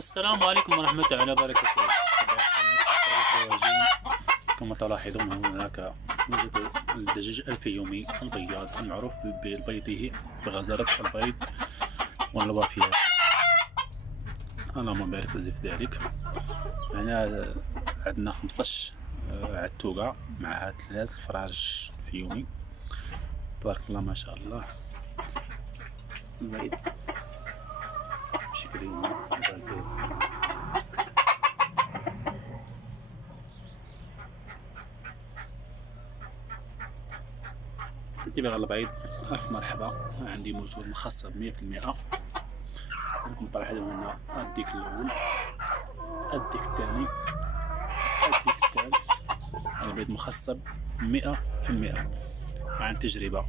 السلام عليكم ورحمة الله وبركاته. كما تلاحظون هناك يوجد الدجاج الفيومي البياض المعروف بالبيضه بغزارة البيض والوافيات. اللهم بارك وزد في ذلك. هنا عندنا 15 عتوقة مع 3 فراج فيومي تبارك الله ما شاء الله. البيض بشكل غزير. كنتي باغي البيض ألف مرحبا، عندي موجود مخصب 100%. راكم تلاحظون هنا الديك الأول، الديك الثاني، الديك الثالث. البيض مخصب 100% عن تجربة.